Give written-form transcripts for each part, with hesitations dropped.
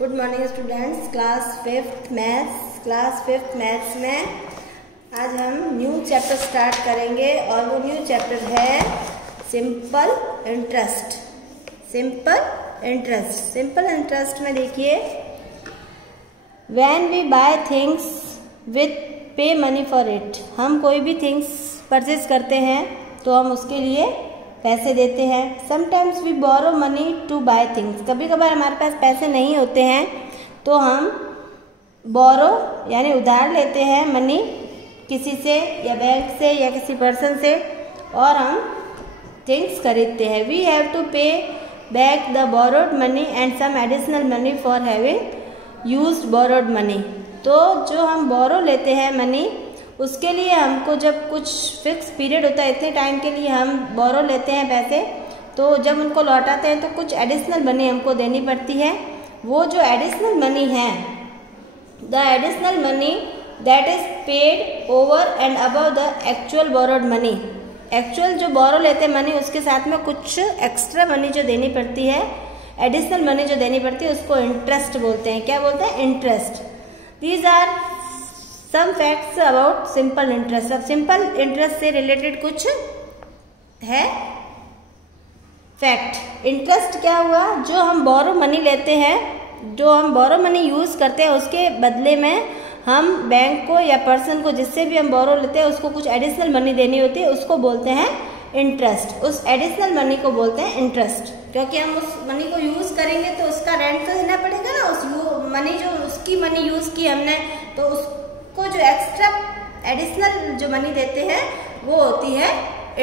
Good morning students, class fifth maths में आज हम न्यू चैप्टर स्टार्ट करेंगे और वो न्यू चैप्टर है सिंपल इंटरेस्ट में देखिए, when we buy things with pay money for it. हम कोई भी थिंग्स परचेज करते हैं तो हम उसके लिए पैसे देते हैं। Sometimes we borrow money to buy things. कभी कभार हमारे पास पैसे नहीं होते हैं तो हम बोरो यानी उधार लेते हैं मनी किसी से या बैंक से या किसी पर्सन से और हम थिंग्स खरीदते हैं। We have to pay back the borrowed money and some additional money for having used borrowed money. तो जो हम बोरो लेते हैं मनी, उसके लिए हमको जब कुछ फिक्स पीरियड होता है, इतने टाइम के लिए हम बोरो लेते हैं पैसे, तो जब उनको लौटाते हैं तो कुछ एडिशनल मनी हमको देनी पड़ती है। वो जो एडिशनल मनी है, the additional money that is paid over and above the actual borrowed money. Actual जो बोरो लेते हैं मनी, उसके साथ में कुछ एक्स्ट्रा मनी जो देनी पड़ती है, एडिशनल मनी जो देनी पड़ती है, उसको इंटरेस्ट बोलते हैं। क्या बोलते हैं? Interest. These are some facts about simple interest. अब सिंपल इंटरेस्ट से रिलेटेड कुछ है फैक्ट। इंटरेस्ट क्या हुआ? जो हम बोरो मनी लेते हैं, जो हम बोरो मनी यूज करते हैं, उसके बदले में हम बैंक को या पर्सन को जिससे भी हम बोरो लेते हैं उसको कुछ एडिशनल मनी देनी होती है, उसको बोलते हैं इंटरेस्ट। उस एडिशनल मनी को बोलते हैं इंटरेस्ट, क्योंकि हम उस मनी को यूज करेंगे तो उसका रेंट तो देना पड़ेगा ना। उस मनी जो उसकी मनी यूज की हमने, तो उसको जो एक्स्ट्रा एडिशनल जो मनी देते हैं वो होती है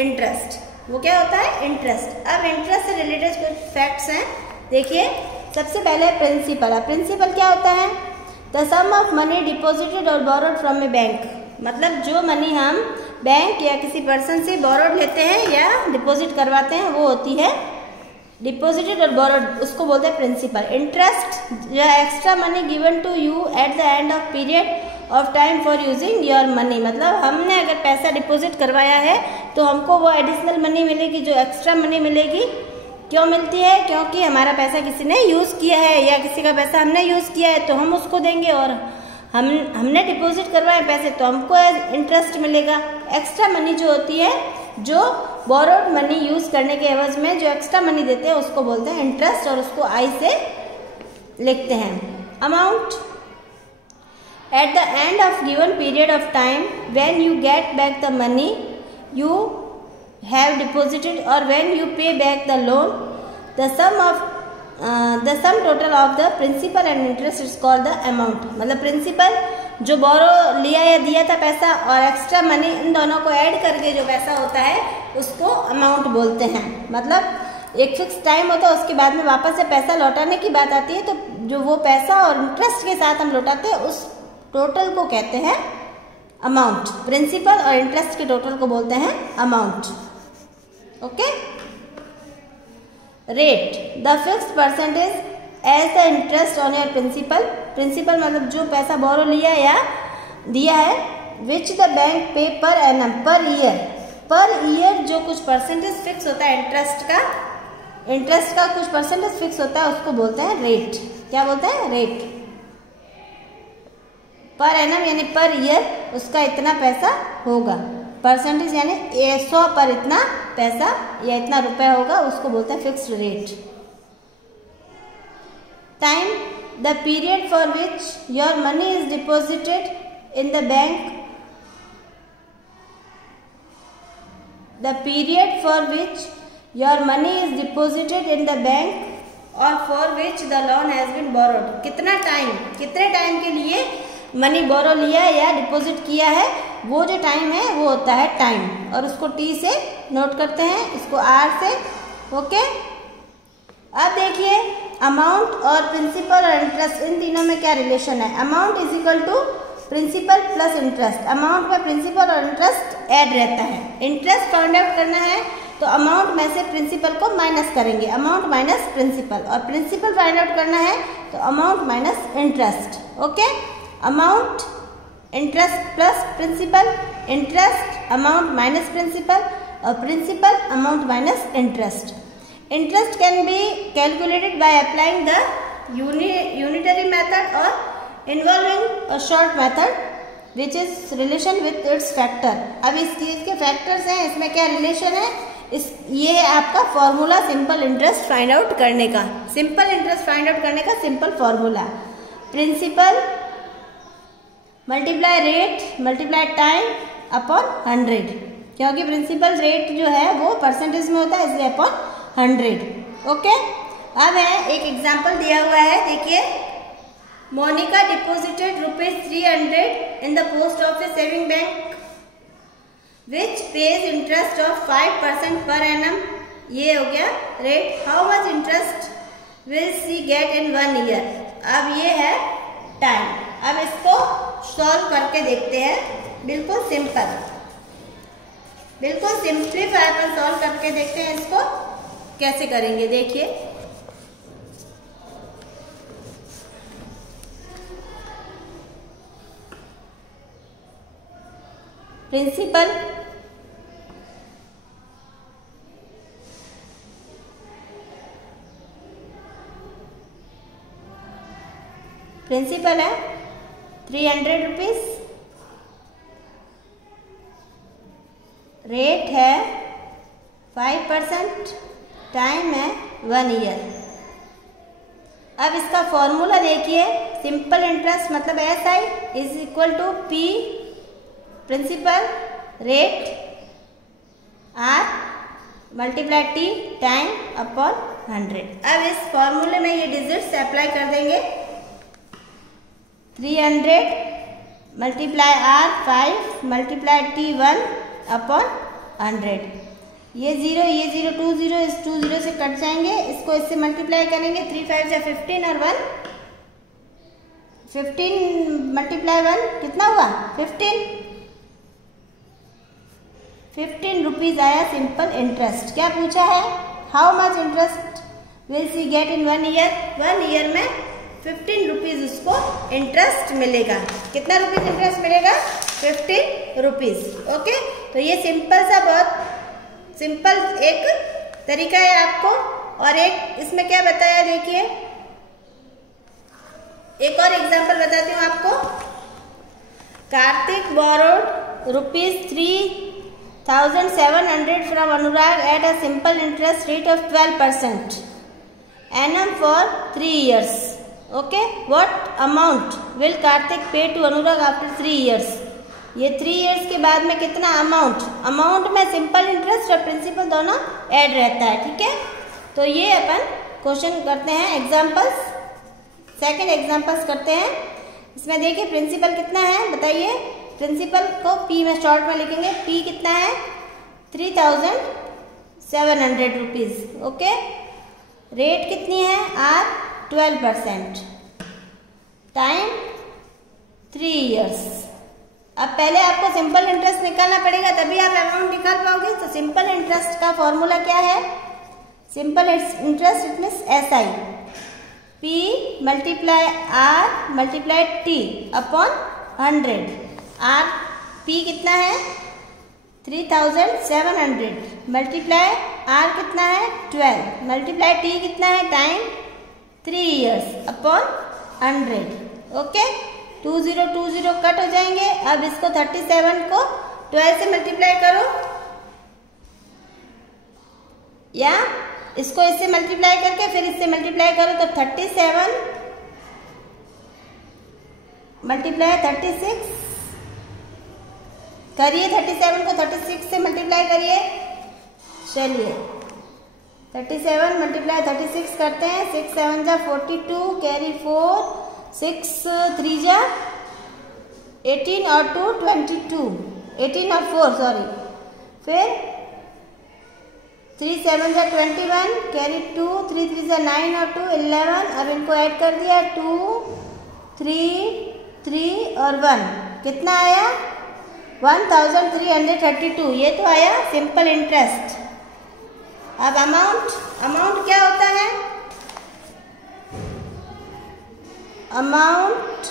इंटरेस्ट। वो क्या होता है? इंटरेस्ट। अब इंटरेस्ट से रिलेटेड कुछ फैक्ट्स हैं, देखिए। सबसे पहले प्रिंसिपल। प्रिंसिपल क्या होता है? The sum of money deposited और बोरोड फ्रॉम ए बैंक। मतलब जो मनी हम बैंक या किसी पर्सन से बोरोड लेते हैं या डिपॉजिट करवाते हैं, वो होती है डिपॉजिटेड और बोरोड, उसको बोलते हैं प्रिंसिपल। इंटरेस्ट, जो extra money given to you at the end of period of time for using your money. मतलब हमने अगर पैसा डिपॉजिट करवाया है तो हमको वो एडिशनल मनी मिलेगी, जो एक्स्ट्रा मनी मिलेगी। क्यों मिलती है? क्योंकि हमारा पैसा किसी ने यूज किया है या किसी का पैसा हमने यूज किया है तो हम उसको देंगे, और हमने डिपॉजिट करवाए पैसे तो हमको इंटरेस्ट मिलेगा। एक्स्ट्रा मनी जो होती है, जो बोरोड मनी यूज करने के एवज में जो एक्स्ट्रा मनी देते हैं, उसको बोलते हैं इंटरेस्ट, और उसको आई से लिखते हैं। Amount at the end of given period of time when you get back the money you have deposited or when you pay back the loan, the sum total of the principal and interest is called the amount। मतलब principal जो बोरो लिया या दिया था पैसा और extra money, इन दोनों को ऐड करके जो पैसा होता है उसको अमाउंट बोलते हैं। मतलब एक फिक्स टाइम होता है, उसके बाद में वापस से पैसा लौटाने की बात आती है, तो जो वो पैसा और इंटरेस्ट के साथ हम लौटाते हैं उस टोटल को कहते हैं अमाउंट। प्रिंसिपल और इंटरेस्ट के टोटल को बोलते हैं amount. Okay. Rate, the fixed percentage as the interest on your principal. Principal मतलब जो पैसा बोरो लिया या दिया है, विच द बैंक पे पर एनम, पर ईयर जो कुछ परसेंटेज फिक्स होता है इंटरेस्ट का कुछ परसेंटेज फिक्स होता है, उसको बोलते हैं रेट। क्या बोलते हैं? रेट। पर एनम यानी पर ईयर उसका इतना पैसा होगा। परसेंटेज यानी 100 पर इतना पैसा या इतना रुपया होगा, उसको बोलते हैं fixed rate. Time, the period for which your money is deposited in the bank, the period for which your money is deposited in the bank और for which the loan has been borrowed. कितना time, कितने time के लिए money borrow लिया या deposit किया है, वो जो टाइम है वो होता है टाइम, और उसको टी से नोट करते हैं, इसको आर से। ओके। अब देखिए, अमाउंट और प्रिंसिपल और इंटरेस्ट, इन तीनों में क्या रिलेशन है? Amount is equal to principal plus interest. Amount में प्रिंसिपल और इंटरेस्ट ऐड रहता है। इंटरेस्ट फाइंड आउट करना है तो अमाउंट में से प्रिंसिपल को माइनस करेंगे, अमाउंट माइनस प्रिंसिपल, और प्रिंसिपल फाइंड आउट करना है तो amount minus interest. Okay. Amount interest plus principal, interest amount minus principal, और principal amount minus interest. Interest can be calculated by applying the unit method और involving a short method which is relation with its factor. अब इस चीज के factors हैं, इसमें क्या relation है, ये है आपका formula simple interest find out करने का। सिंपल इंटरेस्ट फाइंड आउट करने का simple formula, principal multiply rate multiply time upon 100, क्योंकि प्रिंसिपल रेट जो है वो परसेंटेज में होता है इसलिए अपॉन 100। ओके, अब है एक एग्जाम्पल दिया हुआ है, देखिए Monica deposited ₹300 in the post office saving bank which pays interest of 5% per annum. ये हो गया rate. How much interest will she get in 1 year. अब ये है टाइम। अब इसको सॉल्व करके देखते हैं, बिल्कुल सिंपल, बिल्कुल सिंपलीफाई पर सॉल्व करके देखते हैं इसको कैसे करेंगे। देखिए प्रिंसिपल प्रिंसिपल है 300 रुपीज, रेट है 5%, टाइम है 1 ईयर। अब इसका फॉर्मूला देखिए, सिंपल इंटरेस्ट मतलब SI is equal to P principal rate R multiply T time upon 100। अब इस फॉर्मूले में ये डिजिट्स अप्लाई कर देंगे, 300 multiply R 5 multiply T 1 upon 100। ये 0 ये 0 2 0 इस 2 0 से कट जाएंगे, इसको इससे मल्टीप्लाई करेंगे, 3 5 या 15 और 1 15 मल्टीप्लाई 1 कितना हुआ 15 रुपीज आया सिंपल इंटरेस्ट। क्या पूछा है, how much interest will she get in 1 year. 1 year में 15 रुपीज उसको इंटरेस्ट मिलेगा। कितना रुपीज इंटरेस्ट मिलेगा 15 रुपीज। ओके, तो ये सिंपल सा बहुत सिंपल एक तरीका है आपको। और एक इसमें क्या बताया, देखिए एक और एग्जांपल बताती हूँ आपको। Kartik borrowed ₹3,700 from Anurag at a simple interest rate of 12% annum for 3 years. Okay, what amount will Karthik pay to Anurag after 3 years? ये 3 years के बाद में कितना अमाउंट में सिंपल इंटरेस्ट और प्रिंसिपल दोनों ऐड रहता है। ठीक है, तो ये अपन क्वेश्चन करते हैं, एग्जांपल्स सेकंड एग्जांपल्स करते हैं। इसमें देखिए प्रिंसिपल कितना है बताइए। प्रिंसिपल को P में शॉर्ट में लिखेंगे, P कितना है 3,700 रुपीज। ओके, रेट कितनी है R 12%, टाइम 3 इयर्स। अब पहले आपको सिंपल इंटरेस्ट निकालना पड़ेगा, तभी आप अमाउंट निकाल पाओगे। तो सिंपल इंटरेस्ट का फॉर्मूला क्या है, simple interest it means SI P multiply R multiply T upon 100। R P कितना है 3,700 मल्टीप्लाई R कितना है 12 मल्टीप्लाई T कितना है time 3 years upon 100। Okay, 2 0 2 0 cut हो जाएंगे। अब इसको 37 को 12 से मल्टीप्लाई करो, या इसको इससे मल्टीप्लाई करके फिर इससे मल्टीप्लाई करो, तो 37 मल्टीप्लाई 36 करिए, 37 को 36 से मल्टीप्लाई करिए। चलिए 37 मल्टीप्लाई 36 करते हैं, 6 7 जा 42 कैरी 4 6 3 जा 18 और 2 22 18 और 4 सॉरी, फिर 3 7 जा 21 कैरी 2 3 3 जा 9 और 2 11। अब इनको ऐड कर दिया 2 3 3 और 1 कितना आया 1332। ये तो आया सिंपल इंटरेस्ट। अब अमाउंट क्या होता है, amount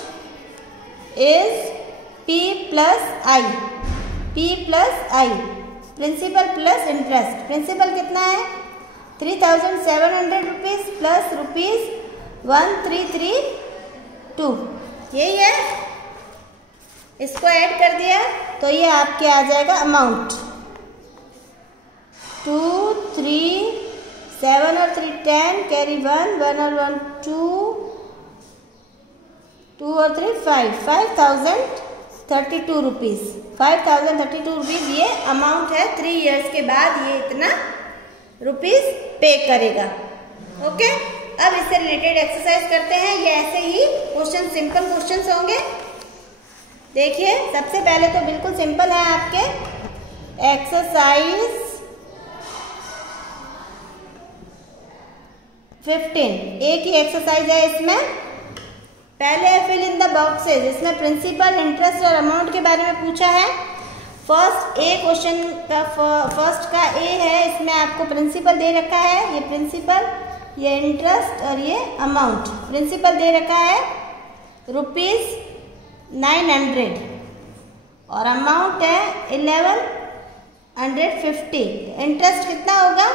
is P plus I, P plus I principal plus interest. Principal कितना है 3,700 रुपीज प्लस ₹133 2, यही है। इसको ऐड कर दिया तो ये आपके आ जाएगा अमाउंट 2, 3, 7 और 3 10, कैरी 1, 1 और 1 2, 2 और 3 5, 5032 रुपीज़। 5032 रुपीज़ ये अमाउंट है। 3 इयर्स के बाद ये इतना रुपीज़ पे करेगा। ओके, अब इससे रिलेटेड एक्सरसाइज करते हैं। ये ऐसे ही क्वेश्चन, सिंपल क्वेश्चंस होंगे। देखिए, सबसे पहले तो बिल्कुल सिंपल है आपके एक्सरसाइज 15। एक ही एक्सरसाइज है इसमें। पहले फिल इन द बॉक्सेस, इसमें प्रिंसिपल, इंटरेस्ट और अमाउंट के बारे में पूछा है। फर्स्ट ए क्वेश्चन का फर्स्ट का ए है, इसमें आपको प्रिंसिपल दे रखा है, ये प्रिंसिपल, ये इंटरेस्ट और ये अमाउंट। प्रिंसिपल दे रखा है ₹900 और अमाउंट है 1150। इंटरेस्ट कितना होगा?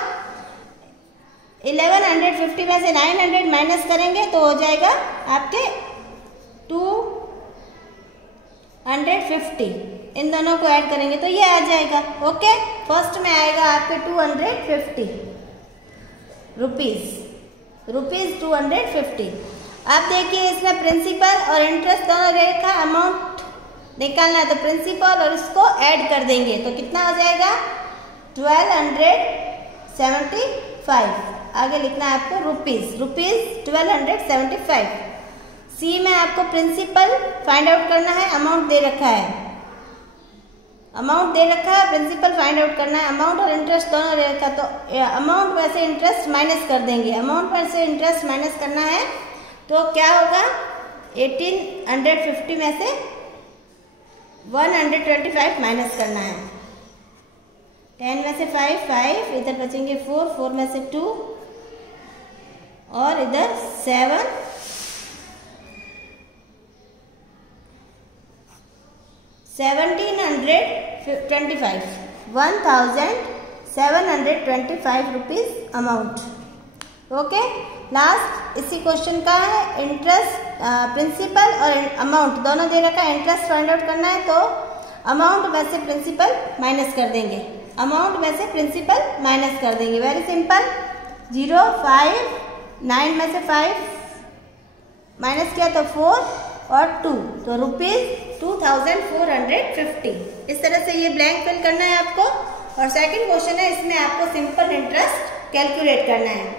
1150 में से 900 माइनस करेंगे तो हो जाएगा आपके 250। इन दोनों को ऐड करेंगे तो ये आ जाएगा। ओके, फर्स्ट में आएगा आपके 250 रुपीज़ 250। अब देखिए, इसमें प्रिंसिपल और इंटरेस्ट दोनों रेखा, अमाउंट निकालना है तो प्रिंसिपल और इसको ऐड कर देंगे तो कितना हो जाएगा? 1275। आगे लिखना है आपको रुपीज़ 1275। सी में आपको प्रिंसिपल फाइंड आउट करना है, अमाउंट दे रखा है, प्रिंसिपल फाइंड आउट करना है। अमाउंट और इंटरेस्ट दोनों दे रखा, तो अमाउंट में से इंटरेस्ट माइनस कर देंगे। अमाउंट में से इंटरेस्ट माइनस करना है तो क्या होगा? 1850 में से 125 माइनस करना है। 10 में से 5, इधर बचेंगे 4 में से 2 और इधर 7, 1725 रुपीज़ अमाउंट। ओके, लास्ट इसी क्वेश्चन का है इंटरेस्ट, प्रिंसिपल और अमाउंट दोनों दे रखा है। इंटरेस्ट फाइंड आउट करना है तो अमाउंट में से प्रिंसिपल माइनस कर देंगे, वेरी सिंपल। 0, 5, 9 में से 5 माइनस किया तो 4 और 2, तो ₹2450। इस तरह से ये ब्लैंक फिल करना है आपको। और सेकंड क्वेश्चन है, इसमें आपको सिंपल इंटरेस्ट कैलकुलेट करना है।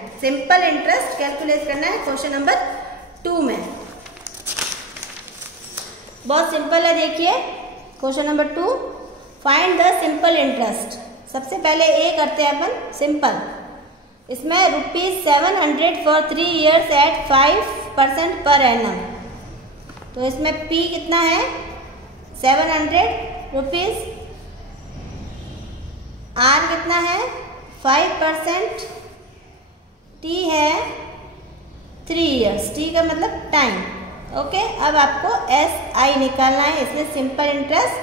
क्वेश्चन नंबर 2 में बहुत सिंपल है। देखिए, question number 2, find the simple interest. सबसे पहले ए करते हैं अपन सिंपल। इसमें ₹700 for 3 years eight 5% per annum. तो इसमें पी कितना है? 700 रुपीज़। आर कितना है? 5%। टी है 3 इयर्स, टी का मतलब टाइम। ओके, अब आपको SI निकालना है। इसमें सिंपल इंटरेस्ट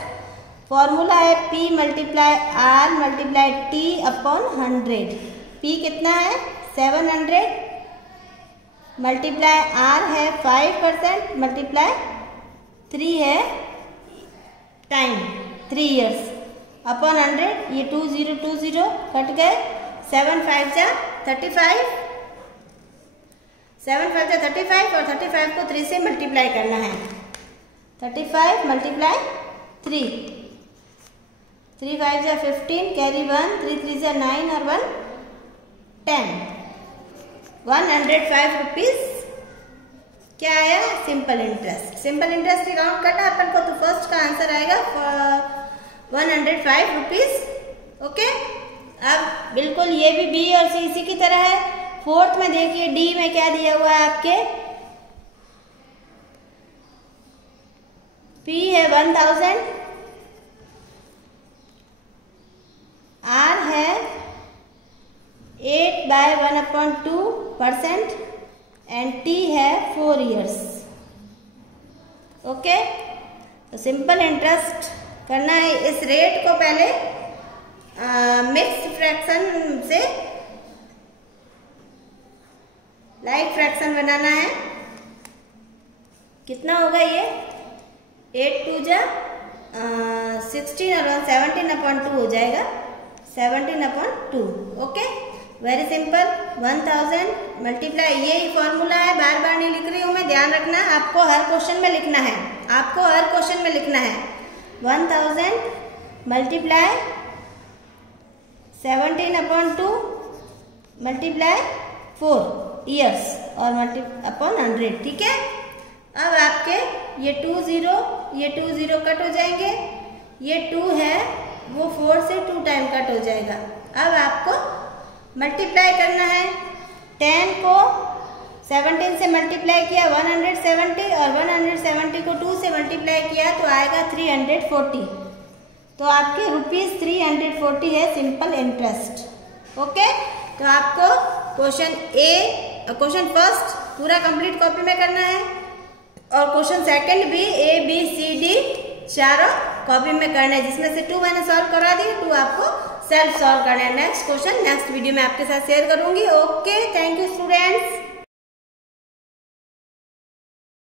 फॉर्मूला है P multiply R multiply T upon 100। P कितना है? 700 मल्टीप्लाई R है 5% मल्टीप्लाई 3 है टाइम 3 इयर्स अपॉन 100। ये 20 कट गए। 7 5 जा 35, 7 5 जा 35 और 35 को 3 से मल्टीप्लाई करना है। 35 मल्टीप्लाई 3, 3 5 जा 15, कैरी 1, 3 3 जा 9 और 1 10, 105 रुपीज़ क्या आया? Simple interest. काउंट करना अपन को तो फर्स्ट का आंसर आएगा 105 रुपीज़। ओके, अब बिल्कुल ये भी बी और सी इसी की तरह है। फोर्थ में देखिए, डी में क्या दिया हुआ है आपके? पी है 1000, आर है 8/1/2% एंड टी है 4 इयर्स। ओके, तो सिंपल इंटरेस्ट करना है। इस रेट को पहले मिक्स्ड फ्रैक्शन से लाइक फ्रैक्शन बनाना है। कितना होगा ये 8 2 जा 16 और 17/2 हो जाएगा 17/2। Okay, very simple. 1000 मल्टीप्लाई, यही फॉर्मूला है, बार बार नहीं लिख रही हूँ मैं, ध्यान रखना, आपको हर क्वेश्चन में लिखना है, आपको हर क्वेश्चन में लिखना है। 1000 मल्टीप्लाई 17/2 मल्टीप्लाई 4 ईयर्स और अपॉन 100। ठीक है, अब आपके ये 2 0 कट हो जाएंगे, ये 2 है वो 4 से 2 टाइम कट हो जाएगा। अब आपको मल्टीप्लाई करना है, 10 को 17 से मल्टीप्लाई किया 170 और 170 को 2 से मल्टीप्लाई किया तो आएगा 340। तो आपके ₹340 है सिंपल इंटरेस्ट। ओके, तो आपको क्वेश्चन फर्स्ट पूरा कंप्लीट कॉपी में करना है और क्वेश्चन सेकंड भी ABCD चारों कॉपी में करना है, जिसमें से 2 मैंने सॉल्व करा दी, 2 आपको सेल्फ सॉल्व करना है। नेक्स्ट क्वेश्चन नेक्स्ट वीडियो में आपके साथ शेयर करूंगी। Okay, thank you students.